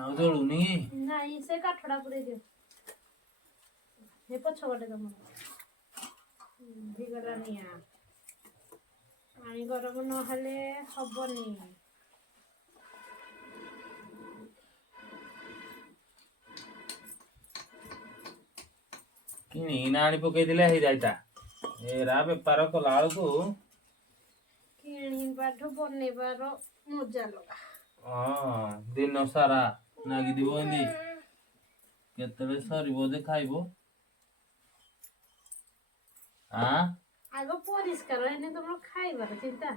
ଆଉ ଜଳୁନି ନାଇଁ ସେ କାଠଟା ପୁରେଇ ଦିଅ ଏ ପଛ ପଟେ ତମର ଭିଗଲା ନିଆଁ ପାଣି ଗରମ ନହେଲେ ହବନି। କିଣିକିନା ଆଣି ପକେଇଥିଲେ ହେଇଯାଇତା ଏରା ବେପାର କଲା ବେଳକୁ କିଣିବାଠୁ ବନେଇବାର ମଜା ଲଗା। ହଁ ଦିନ ସାରା ନାଗିଥିବ ଏମିତି କେତେବେଳେ ସରିବ ଯେ ଖାଇବ। ଆଗ ପରିଷ୍କାର ଏନେ ତମର ଖାଇବାର ଚିନ୍ତା।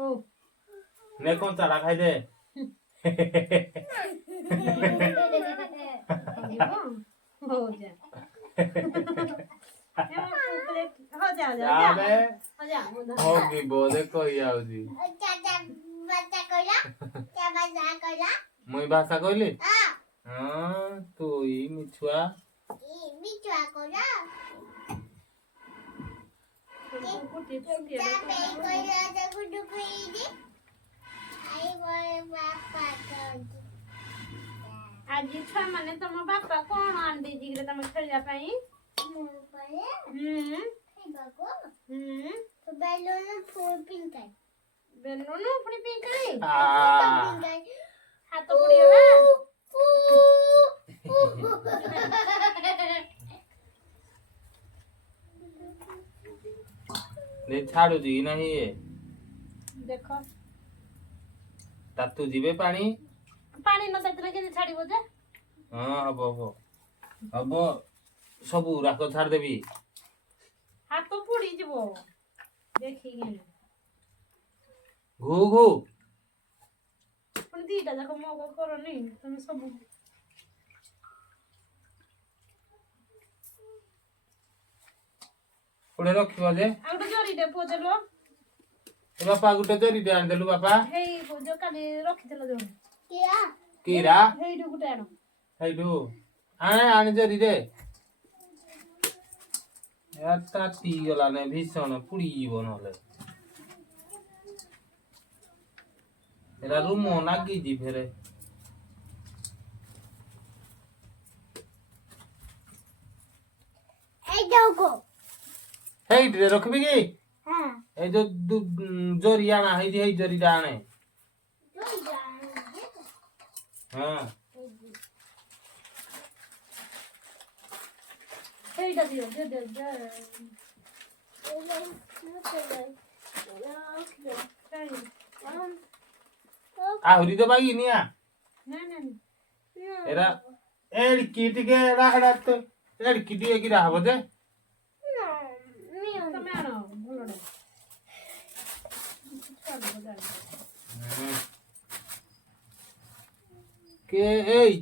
ଓ ନେ କଞ୍ଚାଟା ଖାଇଦେ। हो जा हो जा जा हो जा होगी बोले कोई आउजी मुई भाषा कहली हां तू ई मिछुआ कोला आज छुआ माने तुम बापा कौन आन दीजी तुम खेलिया पाई बेलून फुल पिंक है बेलून फुल पिंक है हाथ पड़ियोला ने छाड़ू जी नहीं ये देखो तातू जीवे पानी पानी न ततरे के छाड़ीबो जे हां हबो सब राख छाड़ देबी हाथ तो पुड़ी जीवो देखी के घू घू पण दीटा जाको मगो करो नहीं तुम सब कोड़े रखिबो जे आ गोटे जरीटे पोजलो ए बापा गुटे जरीटे आन देलु बापा हेई पोजो काली रखितलो जो किया कीरा हेई गुटे आनो हेइडू आने जरी रे यार ताती गला ने भीषण पुड़ी जीव नले एरा रूम नागी जी फेरे ए जाओ को हेइड रे रखबी की हां ए जो जोरी आना हेइ हेइ जोरी आने हां हेइडा दियो दे आहुरी तो बागी निया ना एरा एड़की टिके राहडा तो एड़की दिए की राहबो जे तमे आनो भलोडे के एई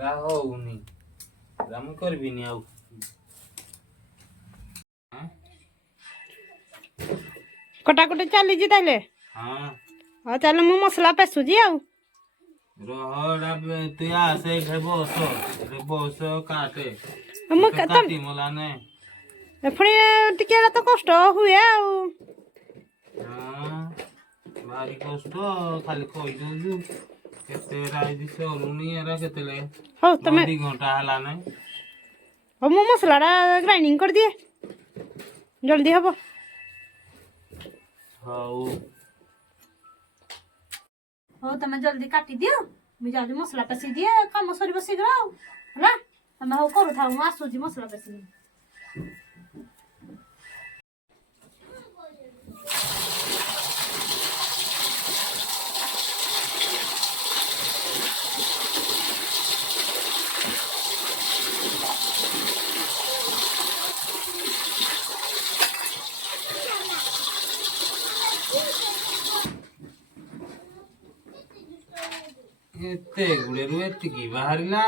राहोनी राम करबिनी आउ कटाकटी चली ताले हां हाँ चल मु मसला पेसुजी आउ रोहड़ा तू आसे घे बस काटे मु काटी मोला ने पुणी टिके तो कष्ट हुए आउ हां भारी कष्ट खाली कहि दउजु केते राइज चलुनी एरा केतेले हो तमे 2 घंटा हला नै हो मु मसलाटा ग्राइंडिंग कर दिए जल्दी हबो हाउ हो तमे जल्दी काटी दियो मु जाउ मसला पेसी दिए काम सरीबो शीघ्र आउ हला तमे हो करू थाउ मु आसुजी मसला पेसी एते गुड़ेरु एतिकी बाहरिला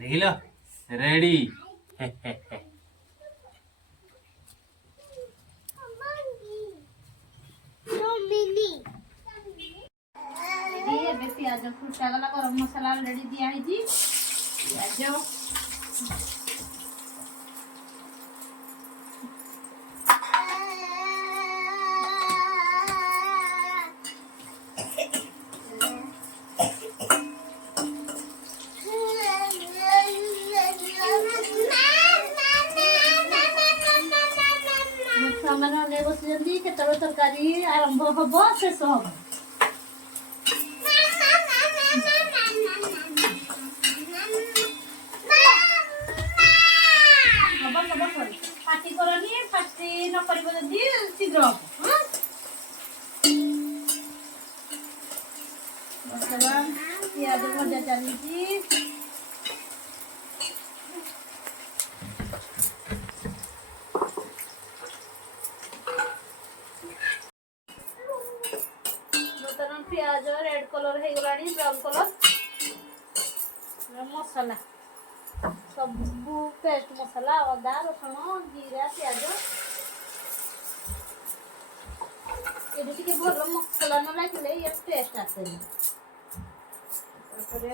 ଦେଖିଲ ରେଡି। ଏବେ ପିଆଜ ଫୁଟା ଗଲା, ଗରମ ମସଲା ଅଲରେଡି ଦିଆ ହେଇଛି। ପିଆଜ ଛୁଆମାନେ ଅନେଇ ବସିଛନ୍ତି କେତେବେଳେ ତରକାରୀ ଆରମ୍ଭ ହବ ଶେଷ ହବ। ପାଟି କରନି, ପାଟି ନ କରିବ ଯଦି ଶୀଘ୍ର ହବ। ପିଆଜ ଭଜା ଚାଲିଛି। ପିଆଜ ରେଡ୍ କଲର୍ ହେଇଗଲାଣି, ବ୍ରାଉନ୍ କଲର୍। ମସଲା ସବୁ ପେଷ୍ଟ ମସଲା, ଅଦା ରସୁଣ ଜିରା ପିଆଜ। ଏଠି ଟିକେ ଭଲ ମସଲା ନ ଲାଗିଲେ ଇଏ ଟେଷ୍ଟ ଆସେନି। ତାପରେ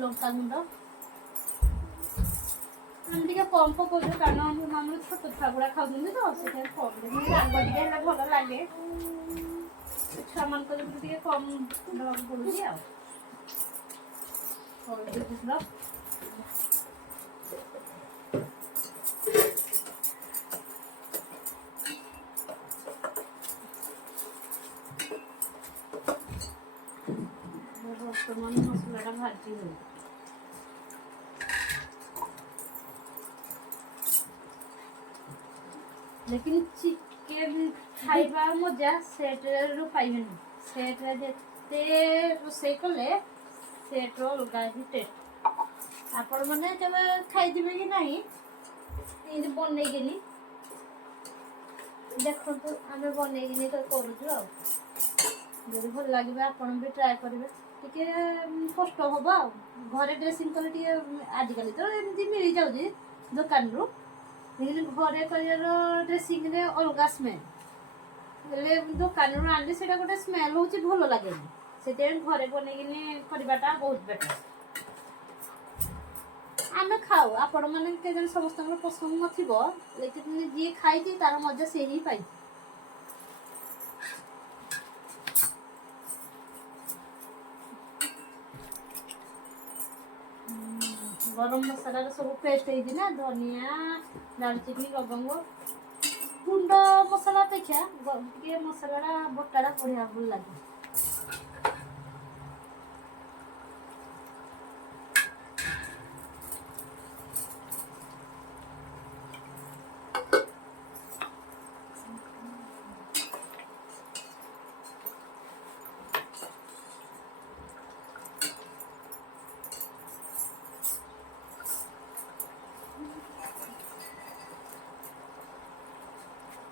ଲଙ୍କା ଗୁଣ୍ଡ ଆମେ ଟିକେ କମ୍ ପକଉଛୁ, କାରଣ ଆମର ଛୋଟ ଛୁଆ ଗୁଡ଼ା ଖାଉଛନ୍ତି ତ, ସେଥିପାଇଁ କମ୍ ଦେବୁ। ରାଗ ଟିକେ ହେଲେ ଭଲ ଲାଗେ, ଛୁଆମାନଙ୍କ ଯୋଗୁଁ ଟିକେ କମ୍ ଦେବାକୁ ପଡ଼ୁଛି ଆଉ। ହଳଦୀ ଗୁଣ୍ଡ ବର୍ତ୍ତମାନ ମସଲାଟା ଭାଜି ହଉ। लेकिन चिकेन खाइबा मजा सेट्रु पाइबेनि। सेट्रे जेते रोषेई कले सेट्रो अलगा ही टेस्ट। आपण मैंने जब खाइदिवे कि नहीं ये बनईकिनी देखो तो आम बनईकिनी तो करूँ जो भल लगे आपण भी ट्राए करेंगे। टिके कष्ट हम आ घरे ड्रेसिंग कले टे आजिकल तो एमती मिल जाऊँगी दुकान रू, लेकिन घरे कर ड्रेसिंग रे अलग स्मेल हेल्ले दुकान रू आने से गोटे स्मेल हूँ भल लगे से घरे बनईकिनी करवाटा बहुत बेटर। आम खाऊ आपण मैंने समस्त पसंद नथिबो, लेकिन जी खाई तार मजा से ही पाई। गरम मसला सब पेस्ट है धनिया दालचीनी लवंग गुंड मसला अपेक्षा ये मसला बटाटा बढ़िया भल लगे।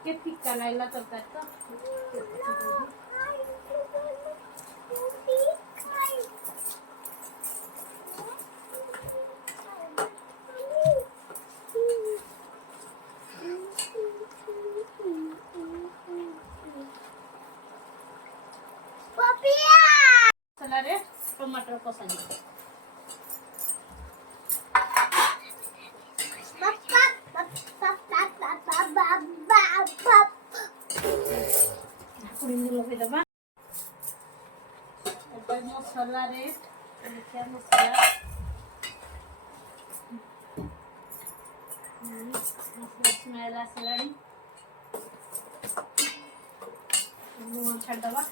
के फिक्का लाइला तरकारी तो सलारे टमाटर कसा मसला रे मसला स्मेल आसला लुण छाड़दवा।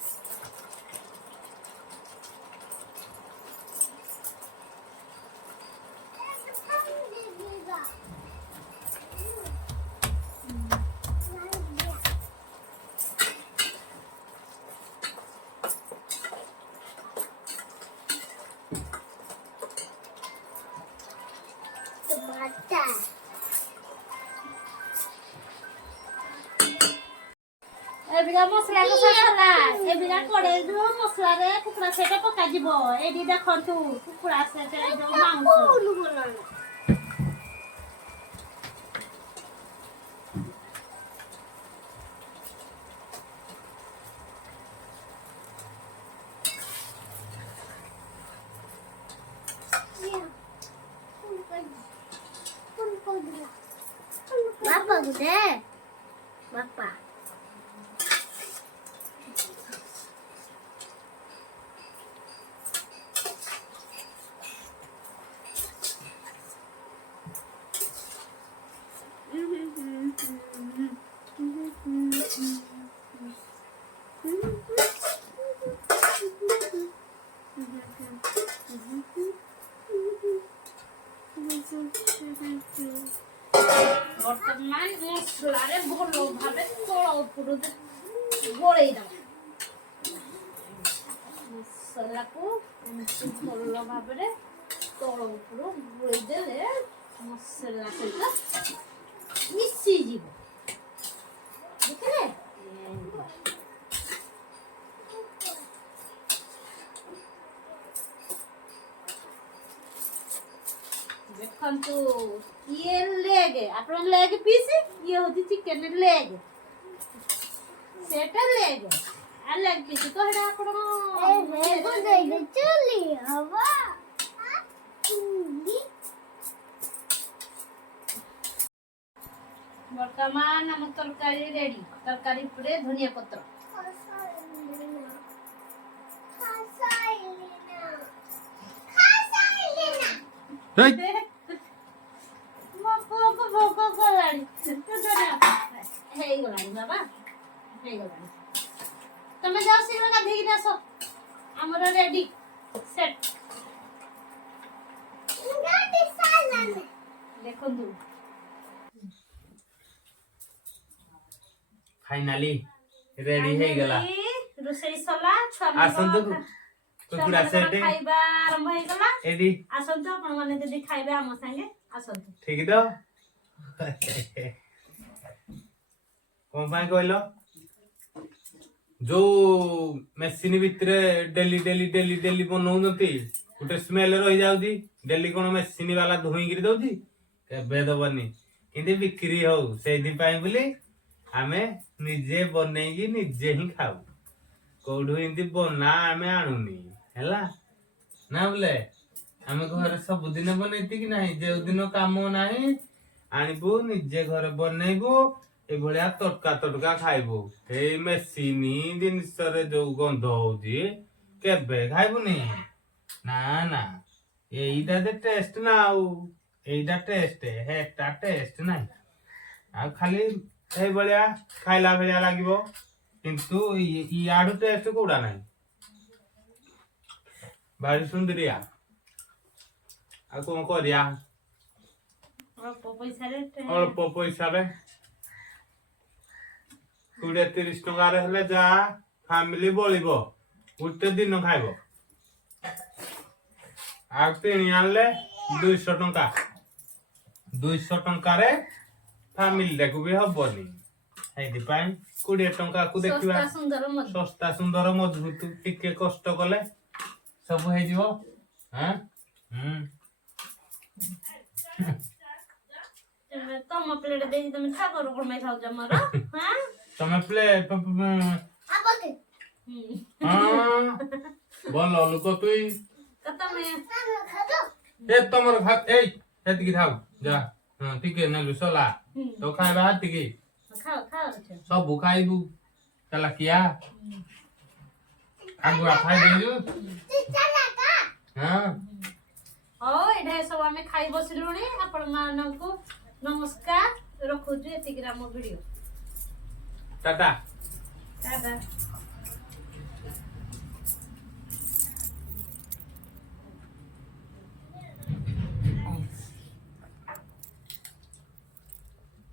एबिका मसला को सला एबिका कोड़े जो मसला रे कुकुड़ा सेटा पका जिवो एडी देखंतु कुकुड़ा सेटा जो मांस Bapak gede. Bapak. बर्तमान मसलारे भलो भाबे तळ उपरु गोळेई दम मसला को भलो भाबे तळ उपरु गोळेई देले मसला सहित मिसी जीवो देखले देखंतु ये लेग आपण लेग पीस ये होती चिकन लेग सेटा लेग आ लेग पीस तो हेडा आपण Aku jadi culi apa? वर्तमान हम तरकारी रेडी तरकारी पुरे धनिया पत्र मको भोको गलाडी तो धनिया हे गलाडी बाबा हे गलाडी तमे जाओ सिर का धीक नासो हमर रेडी सेट देखो दू फाइनाली रेडी हे गला रोसई सला छमा आसंतु कुकुड़ा सेट खाइबा आरंभ हे गला एडी आसंतु आपण माने जदी खाइबे हम संगे आसंतु ठीक तो कौन पाए कहलो जो मेसिन भितर डेली डेली डेली डेली बनाउनती गोटे स्मेल रही जाउदी डेली कोन मेसिन वाला धोई गिरी दउदी केबे दबनी किंतु बिक्री हो सेदी पाए बोली आमे निजे बनेगी निजे ही खाऊ कोडू इंदी बना आमे आणुनी हैला ना बोले आमे घर सब दिन बनैती कि नाही जे दिन काम नाही आनिबू निजे घर बनेइबू ए भलिया तटका तटका खाइबू हे मेसिनी जिनसरे जो गंध होउजी केबे खाइबुनी ना ना एइटा दे टेस्ट ना आउ एइटा टेस्ट हेटा टेस्ट नाही आ खाली ए भलिया खाइला भलिया लागिबो किंतु इयाडू टेस्ट कोडा नाही भारी सुंदरिया आ कोन करिया अल्प पैसा रे 20-30 टका रे हेले जा फैमिली बोलिबो उते दिन खाइबो आ किनि आनले 200 टका 200 टका रे फैमिली देखु भी हबनी हेदि पाई 20 टका को देखिबा सस्ता सुंदर मजबूत टिके कष्ट कले सब हे जिवो हैं तम प्लेट दे तुम खा करो कोन में खाउ जमरा हां तमे प्लेट Apa ke? हां बोल लोक तुई तमे ए तमर भात ए हेति की थाउ जा हां टिके नलु सला तो खाइबा हाति की खाओ खाओ रे सब खाइबू चला किया आगुआ खाइ देजु हां ओ एढे सब हमें खाइ बसिलुनी आपण माननको नमस्कार रखुछु एतिक राम वीडियो टाटा टाटा